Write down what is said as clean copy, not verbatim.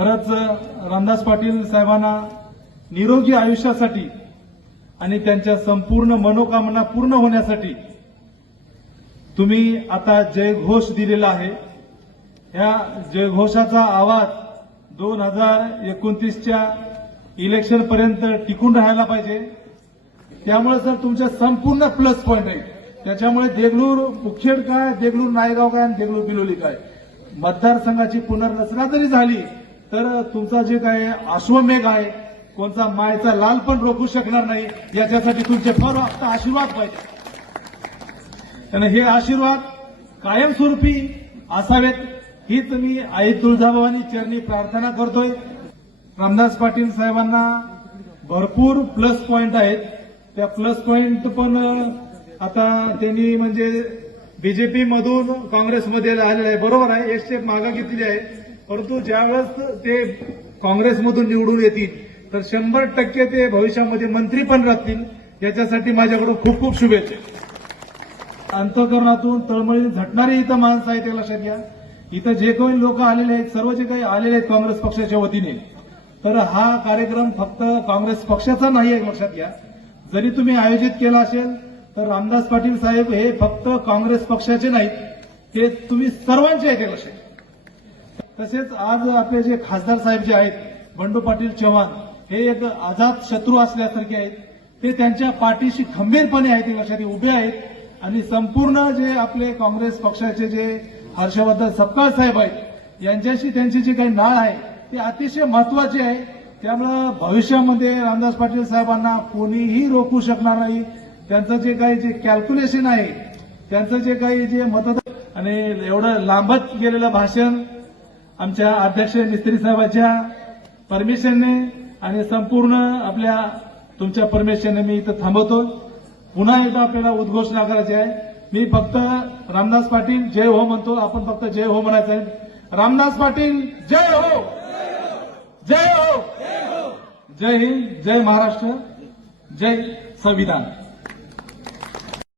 खरंच रामदास पाटील साहेबांना निरोगी आयुष्यासाठी आणि त्यांच्या संपूर्ण मनोकामना पूर्ण होण्यासाठी तुम्ही आता जयघोष दिलेला आहे. या जयघोषाचा आवाज 2029च्या इलेक्शन पर्यंत टिकून राहायला पाहिजे. त्यामुळे सर तुमच्या संपूर्ण प्लस पॉईंट आहे. त्याच्यामुळे देगलूर मुखेड काय, देगलूर नायगाव काय आणि देगलूर बिलोली काय मतदारसंघाची पुनर्रचना जरी झाली तर तुमचा जे काय अश्वमेघ आहे, कोणता मायचा लाल पण रोखू शकणार नाही. याच्यासाठी तुमचे फार आशीर्वाद पाहिजे आणि हे आशीर्वाद कायमस्वरूपी असावेत हीच मी आई तुळजाभवानी चरणी प्रार्थना करतोय. रामदास पाटील साहेबांना भरपूर प्लस पॉईंट आहेत. त्या प्लस पॉईंट पण आता त्यांनी म्हणजे बीजेपी मधून काँग्रेसमध्ये आलेलं आहे, बरोबर आहे, एक स्टेप मागे घेतली आहे. परंतु ज्यावेळेस ते काँग्रेसमधून निवडून येतील तर 100% ते भविष्यामध्ये मंत्री पण राहतील. याच्यासाठी माझ्याकडून खूप खूप शुभेच्छा. अंतःकरणातून तळमळी झटणारी इथं माणसं आहेत, ते लक्षात घ्या. इथं जे काही लोक आलेले आहेत, सर्व जे काही आलेले आहेत काँग्रेस पक्षाच्या वतीने, तर हा कार्यक्रम फक्त काँग्रेस पक्षाचा नाही आहे, लक्षात घ्या. जरी तुम्ही आयोजित केला असेल तर रामदास पाटील साहेब हे फक्त काँग्रेस पक्षाचे नाहीत, ते तुम्ही सर्वांचे आहेत, ते लक्षात घ्या. तसेच आज आपले जे खासदार साहेब जे आहेत बंडू पाटील चव्हाण, हे एक आझाद शत्रू असल्यासारखे आहेत. ते त्यांच्या पाठीशी खंबीरपणे आहेत, ते लक्षात उभे आहेत. आणि संपूर्ण जे आपले काँग्रेस पक्षाचे जे हर्षवर्धन सपकाळ साहेब आहेत, यांच्याशी त्यांची जी काही नाळ आहे ते अतिशय महत्वाची आहे. त्यामुळे भविष्यामध्ये रामदास पाटील साहेबांना कोणीही रोखू शकणार नाही. त्यांचं जे काही जे कॅल्क्युलेशन आहे, त्यांचं जे काही जे मतदान आणि एवढं लांबत गेलेलं भाषण आमच्या अध्यक्ष मिस्त्री साहेबांच्या परमिशनने आणि संपूर्ण आपल्या तुमच्या परमिशनने मी इथं थांबवतो. पुन्हा एकदा आपल्याला उद्घोषणा करायची आहे. मी फक्त रामदास पाटील जय हो म्हणतो, आपण फक्त जय हो म्हणायचं आहे. रामदास पाटील जय हो, जय हो, जय हिंद, जय महाराष्ट्र, जय संविधान.